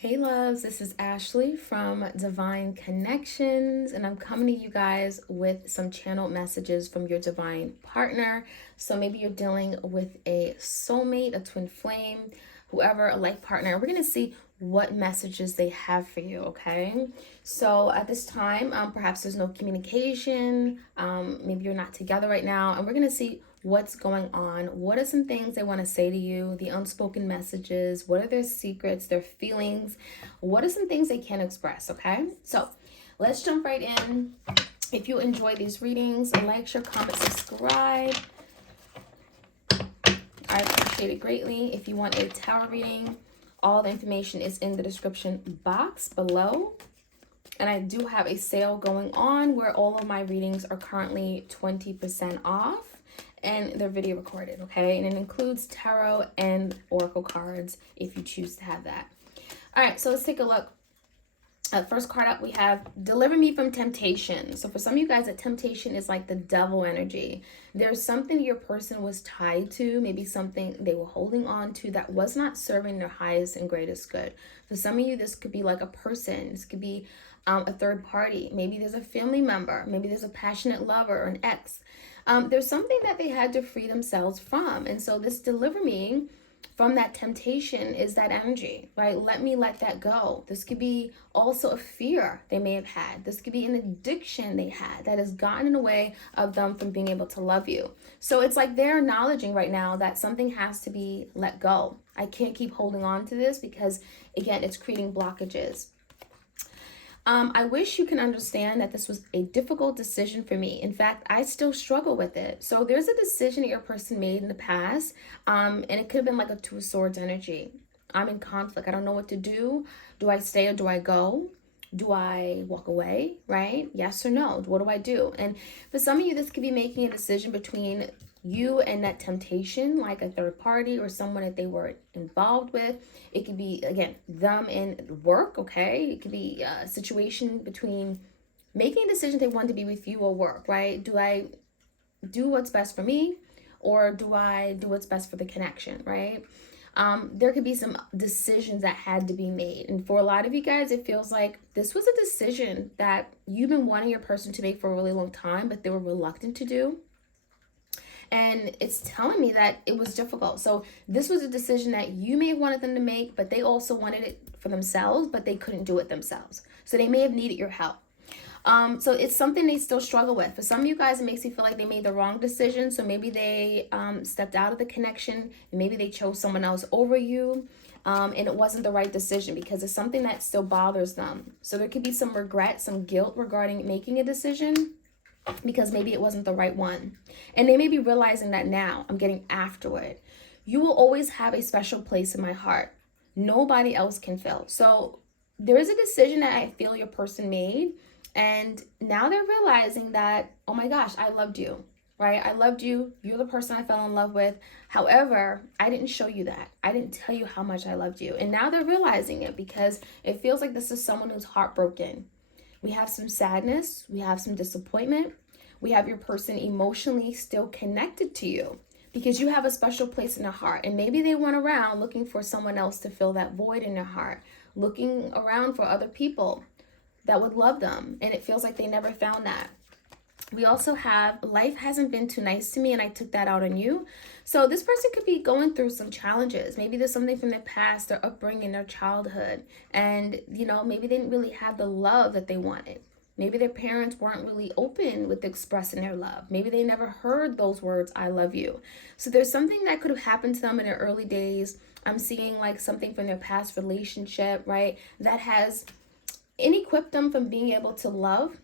Hey loves, this is Ashley from Divine Connections, and I'm coming to you guys with some channel messages from your divine partner. So maybe you're dealing with a soulmate, a twin flame, whoever, a life partner. We're going to see what messages they have for you, okay? So at this time, perhaps there's no communication, maybe you're not together right now, and we're going to see what's going on. What are some things they want to say to you? The unspoken messages. What are their secrets, their feelings? What are some things they can't express? Okay, so let's jump right in. If you enjoy these readings, like, share, comment, subscribe. I appreciate it greatly. If you want a tarot reading, all the information is in the description box below. And I do have a sale going on where all of my readings are currently 20% off. And they're video recorded, okay? And it includes tarot and oracle cards if you choose to have that. All right, so let's take a look. First card up, we have Deliver Me from Temptation. So for some of you guys, that temptation is like the devil energy. There's something your person was tied to, maybe something they were holding on to that was not serving their highest and greatest good. For some of you, this could be like a person. This could be a third party. Maybe there's a family member. Maybe there's a passionate lover or an ex. There's something that they had to free themselves from. And so this deliver me from that temptation is that energy, right? Let that go. This could be also a fear they may have had. This could be an addiction they had that has gotten in the way of them from being able to love you. So it's like they're acknowledging right now that something has to be let go. I can't keep holding on to this because, again, it's creating blockages. I wish you can understand that this was a difficult decision for me. In fact, I still struggle with it. So there's a decision that your person made in the past, and it could have been like a Two of Swords energy. I'm in conflict. I don't know what to do. Do I stay or do I go? Do I walk away, right? Yes or no? What do I do? And for some of you, this could be making a decision between you and that temptation, like a third party or someone that they were involved with. It could be, again, them in work, okay? It could be a situation between making a decision they want to be with you or work, right? Do I do what's best for me or do I do what's best for the connection, right? There could be some decisions that had to be made. And for a lot of you guys, it feels like this was a decision that you've been wanting your person to make for a really long time, but they were reluctant to do. And it's telling me that it was difficult. So this was a decision that you may have wanted them to make, but they also wanted it for themselves, but they couldn't do it themselves. So they may have needed your help. So it's something they still struggle with. For some of you guys, it makes you feel like they made the wrong decision. So maybe they stepped out of the connection and maybe they chose someone else over you. And it wasn't the right decision because it's something that still bothers them. So there could be some regret, some guilt regarding making a decision because maybe it wasn't the right one. And they may be realizing that now. I'm getting after it. You will always have a special place in my heart. Nobody else can fill. So there is a decision that I feel your person made. And now they're realizing that, oh my gosh, I loved you, right? I loved you. You're the person I fell in love with. However, I didn't show you that. I didn't tell you how much I loved you. And now they're realizing it because it feels like this is someone who's heartbroken. We have some sadness. We have some disappointment. We have your person emotionally still connected to you because you have a special place in their heart. And maybe they went around looking for someone else to fill that void in their heart, looking around for other people that would love them. And it feels like they never found that. We also have life hasn't been too nice to me and I took that out on you. So this person could be going through some challenges. Maybe there's something from their past, their upbringing, their childhood. And, maybe they didn't really have the love that they wanted. Maybe their parents weren't really open with expressing their love. Maybe they never heard those words, I love you. So there's something that could have happened to them in their early days. I'm seeing like something from their past relationship, right? That has equipped them from being able to love.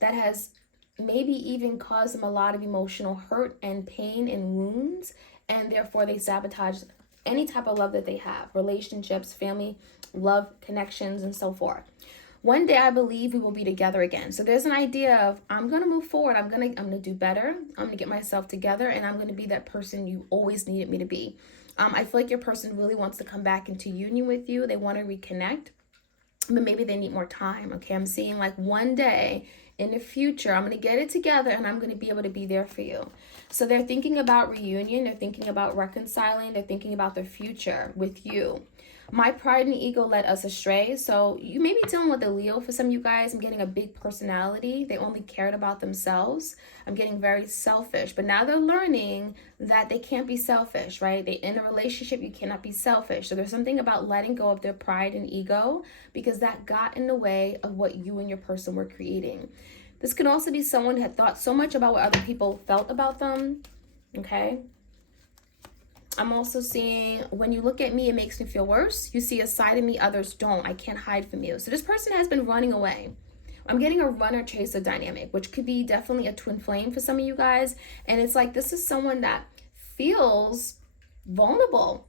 That has maybe even cause them a lot of emotional hurt and pain and wounds, and therefore they sabotage any type of love that they have, relationships, family, love, connections, and so forth. One day I believe we will be together again. So there's an idea of I'm going to move forward. I'm going to do better. I'm going to get myself together, and I'm going to be that person you always needed me to be. I feel like your person really wants to come back into union with you. They want to reconnect, but maybe they need more time. Okay, I'm seeing like one day in the future, I'm going to get it together and I'm going to be able to be there for you. So they're thinking about reunion. They're thinking about reconciling. They're thinking about their future with you. My pride and ego led us astray. So you may be dealing with a Leo. For some of you guys, I'm getting a big personality. They only cared about themselves. I'm getting very selfish. But now they're learning that they can't be selfish, right? They in a relationship, you cannot be selfish. So there's something about letting go of their pride and ego, because that got in the way of what you and your person were creating. This could also be someone who had thought so much about what other people felt about them, okay? I'm also seeing, when you look at me, it makes me feel worse. You see a side of me others don't. I can't hide from you. So this person has been running away. I'm getting a runner-chaser dynamic, which could be definitely a twin flame for some of you guys. And it's like, this is someone that feels vulnerable.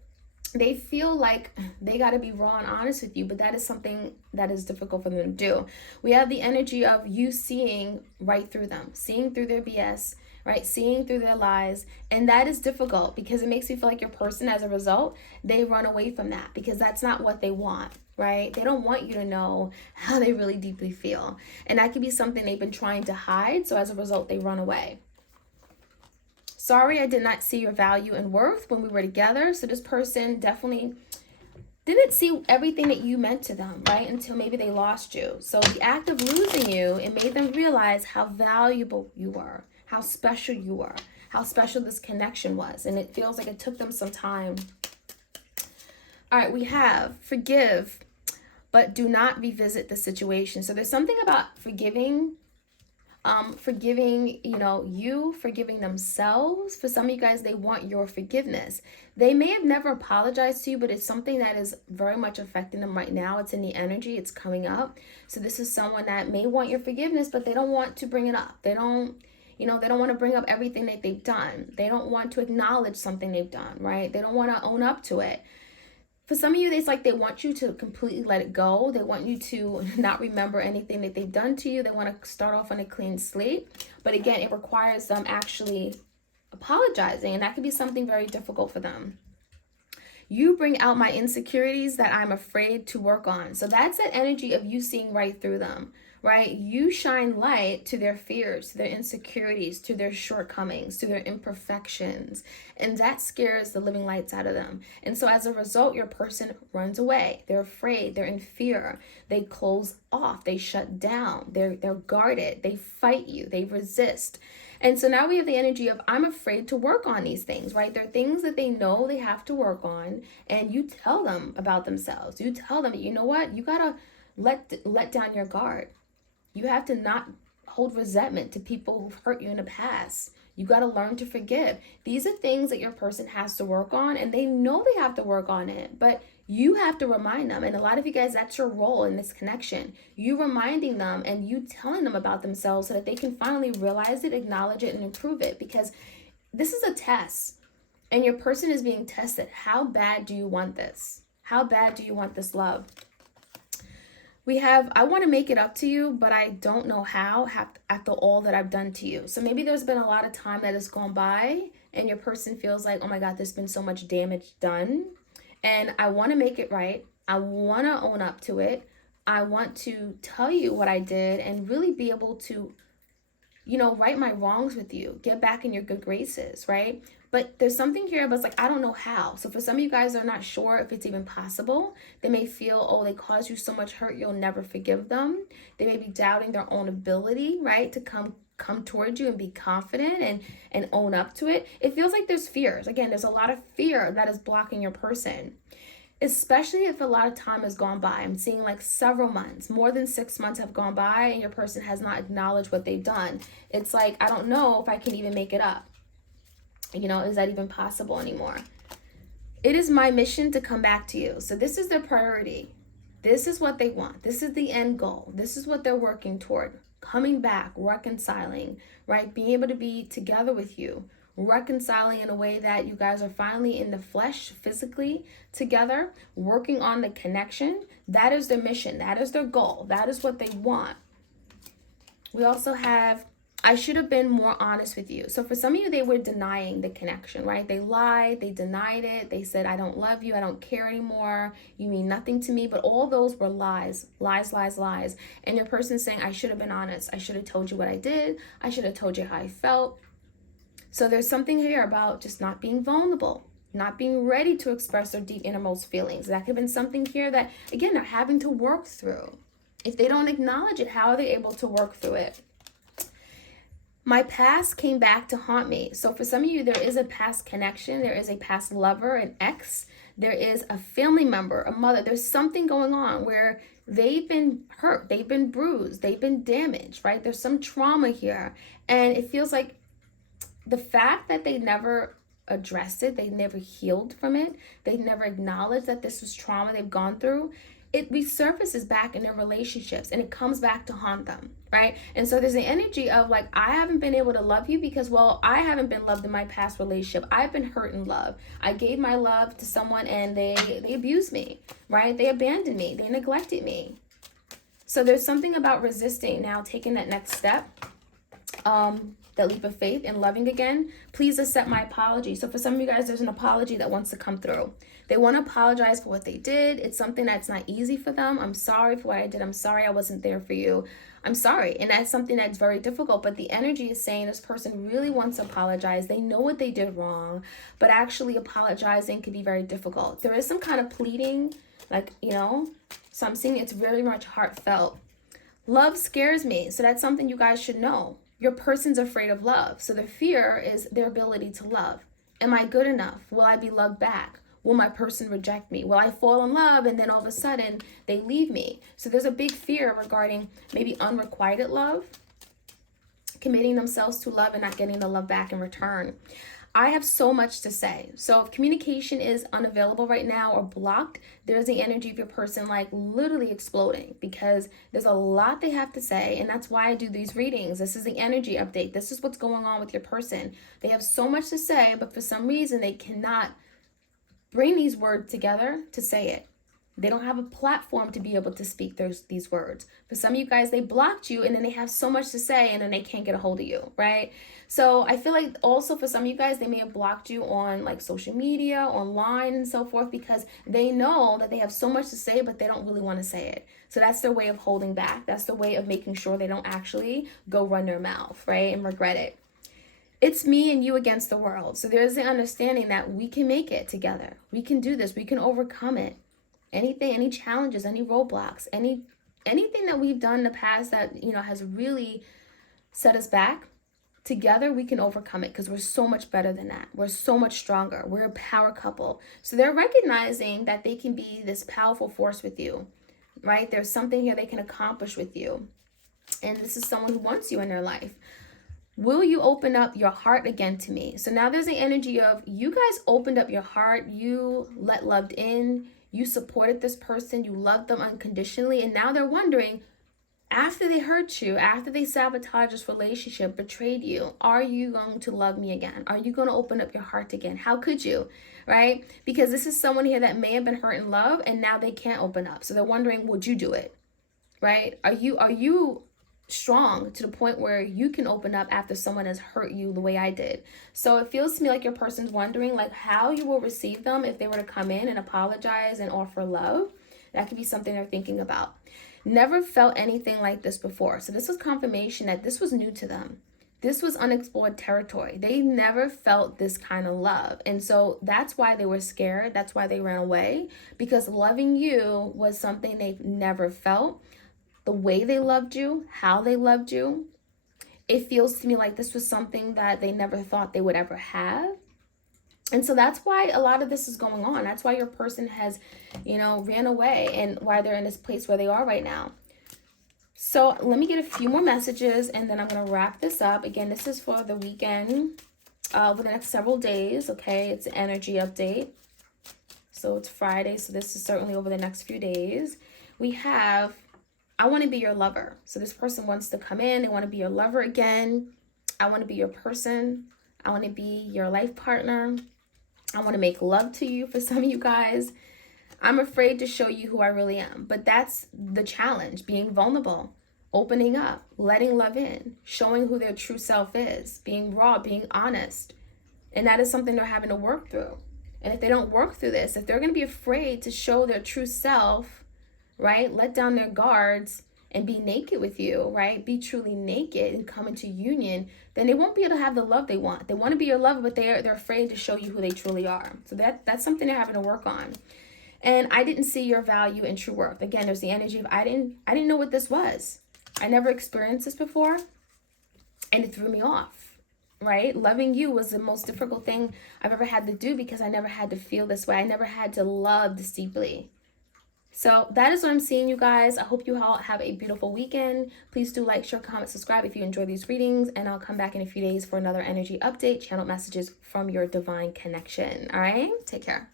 They feel like they got to be raw and honest with you, but that is something that is difficult for them to do. We have the energy of you seeing right through them, seeing through their BS, right? Seeing through their lies. And that is difficult because it makes you feel like your person, as a result, they run away from that because that's not what they want, right? They don't want you to know how they really deeply feel. And that could be something they've been trying to hide. So as a result, they run away. Sorry, I did not see your value and worth when we were together. So this person definitely didn't see everything that you meant to them, right? Until maybe they lost you. So the act of losing you, it made them realize how valuable you were, how special you were, how special this connection was. And it feels like it took them some time. All right, we have forgive, but do not revisit the situation. So there's something about forgiving, you forgiving themselves. For some of you guys, they want your forgiveness. They may have never apologized to you, but it's something that is very much affecting them right now. It's in the energy, it's coming up. So this is someone that may want your forgiveness, but they don't want to bring it up. They don't want to bring up everything that they've done. They don't want to acknowledge something they've done, right? They don't want to own up to it. For some of you, it's like they want you to completely let it go. They want you to not remember anything that they've done to you. They want to start off on a clean slate. But again, it requires them actually apologizing, and that could be something very difficult for them. You bring out my insecurities that I'm afraid to work on. So that's that energy of you seeing right through them, right? You shine light to their fears, to their insecurities, to their shortcomings, to their imperfections. And that scares the living lights out of them. And so as a result, your person runs away. They're afraid. They're in fear. They close off. They shut down. They're guarded. They fight you. They resist. And so now we have the energy of I'm afraid to work on these things, right? They're things that they know they have to work on, and you tell them about themselves. You tell them, you know what? You got to let down your guard. You have to not hold resentment to people who've hurt you in the past. You got to learn to forgive. These are things that your person has to work on, and they know they have to work on it, but you have to remind them. And a lot of you guys, that's your role in this connection. You reminding them and you telling them about themselves so that they can finally realize it, acknowledge it, and improve it. Because this is a test and your person is being tested. How bad do you want this? How bad do you want this love? We have, I want to make it up to you, but I don't know how after all that I've done to you. So maybe there's been a lot of time that has gone by and your person feels like, oh my God, there's been so much damage done. And I want to make it right. I want to own up to it. I want to tell you what I did and really be able to, right my wrongs with you, get back in your good graces, right? But there's something here, but it's like, I don't know how. So for some of you guys are not sure if it's even possible. They may feel, oh, they caused you so much hurt, you'll never forgive them. They may be doubting their own ability, right, to come towards you and be confident and own up to it. It feels like there's fears. Again, there's a lot of fear that is blocking your person, especially if a lot of time has gone by. I'm seeing like several months, more than 6 months have gone by and your person has not acknowledged what they've done. It's like, I don't know if I can even make it up. Is that even possible anymore? It is my mission to come back to you. So this is their priority. This is what they want. This is the end goal. This is what they're working toward. Coming back, reconciling, right? Being able to be together with you, reconciling in a way that you guys are finally in the flesh, physically together, working on the connection. That is their mission. That is their goal. That is what they want. We also have, I should have been more honest with you. So for some of you, they were denying the connection, right? They lied, they denied it. They said, I don't love you. I don't care anymore. You mean nothing to me. But all those were lies, lies, lies, lies. And your person's saying, I should have been honest. I should have told you what I did. I should have told you how I felt. So there's something here about just not being vulnerable. not being ready to express their deep innermost feelings. That could have been something here that, again, they're having to work through. If they don't acknowledge it, how are they able to work through it? My past came back to haunt me. So for some of you, there is a past connection. There is a past lover, an ex. There is a family member, a mother. There's something going on where they've been hurt. They've been bruised. They've been damaged, right? There's some trauma here. And it feels like the fact that they never addressed it, they never healed from it, they never acknowledged that this was trauma they've gone through, it resurfaces back in their relationships and it comes back to haunt them, right? And so there's the energy of like, I haven't been able to love you because, well, I haven't been loved in my past relationship. I've been hurt in love. I gave my love to someone and they abused me, right? They abandoned me. They neglected me. So there's something about resisting now, taking that next step, that leap of faith and loving again. Please accept my apology. So for some of you guys, there's an apology that wants to come through. They want to apologize for what they did. It's something that's not easy for them. I'm sorry for what I did. I'm sorry I wasn't there for you. I'm sorry. And that's something that's very difficult. But the energy is saying this person really wants to apologize. They know what they did wrong, but actually apologizing can be very difficult. There is some kind of pleading, like, so I'm seeing it's very much heartfelt. Love scares me. So that's something you guys should know. Your person's afraid of love. So the fear is their ability to love. Am I good enough? Will I be loved back? Will my person reject me? Will I fall in love and then all of a sudden they leave me? So there's a big fear regarding maybe unrequited love, committing themselves to love and not getting the love back in return. I have so much to say. So if communication is unavailable right now or blocked, there's the energy of your person like literally exploding because there's a lot they have to say. And that's why I do these readings. This is the energy update. This is what's going on with your person. They have so much to say, but for some reason they cannot bring these words together to say it. They don't have a platform to be able to speak these words. For some of you guys, they blocked you and then they have so much to say and then they can't get a hold of you, right? So I feel like also for some of you guys, they may have blocked you on like social media, online and so forth because they know that they have so much to say, but they don't really want to say it. So that's their way of holding back. That's the way of making sure they don't actually go run their mouth, right? And regret it. It's me and you against the world. So there's the understanding that we can make it together. We can do this. We can overcome it. Anything, any challenges, any roadblocks, anything that we've done in the past that, has really set us back, together we can overcome it because we're so much better than that. We're so much stronger. We're a power couple. So they're recognizing that they can be this powerful force with you, right? There's something here they can accomplish with you. And this is someone who wants you in their life. Will you open up your heart again to me? So now there's the energy of you guys opened up your heart. You let love in. You supported this person. You loved them unconditionally. And now they're wondering, after they hurt you, after they sabotaged this relationship, betrayed you, are you going to love me again? Are you going to open up your heart again? How could you, right? Because this is someone here that may have been hurt in love and now they can't open up. So they're wondering, would you do it, right? Are you strong to the point where you can open up after someone has hurt you the way I did? So it feels to me like your person's wondering like how you will receive them if they were to come in and apologize and offer love. That could be something they're thinking about. Never felt anything like this before. So this was confirmation that this was new to them. This was unexplored territory. They never felt this kind of love. And so that's why they were scared. That's why they ran away, because loving you was something they've never felt. The way they loved you, how they loved you, it feels to me like this was something that they never thought they would ever have. And so that's why a lot of this is going on. That's why your person has, ran away and why they're in this place where they are right now. So let me get a few more messages and then I'm going to wrap this up. Again, this is for the weekend, over the next several days, okay? It's an energy update. So it's Friday, so this is certainly over the next few days. We have, I want to be your lover. So this person wants to come in. They want to be your lover again. I want to be your person. I want to be your life partner. I want to make love to you for some of you guys. I'm afraid to show you who I really am. But that's the challenge, being vulnerable, opening up, letting love in, showing who their true self is, being raw, being honest. And that is something they're having to work through. And if they don't work through this, if they're going to be afraid to show their true self, right, let down their guards and be naked with you, right? Be truly naked and come into union, then they won't be able to have the love they want. They want to be your lover, but they're afraid to show you who they truly are. So that's something they're having to work on. And I didn't see your value and true worth. Again, there's the energy of I didn't know what this was. I never experienced this before, and it threw me off, right? Loving you was the most difficult thing I've ever had to do because I never had to feel this way. I never had to love this deeply. So that is what I'm seeing, you guys. I hope you all have a beautiful weekend. Please do like, share, comment, subscribe if you enjoy these readings. And I'll come back in a few days for another energy update, channel messages from your divine connection. All right? Take care.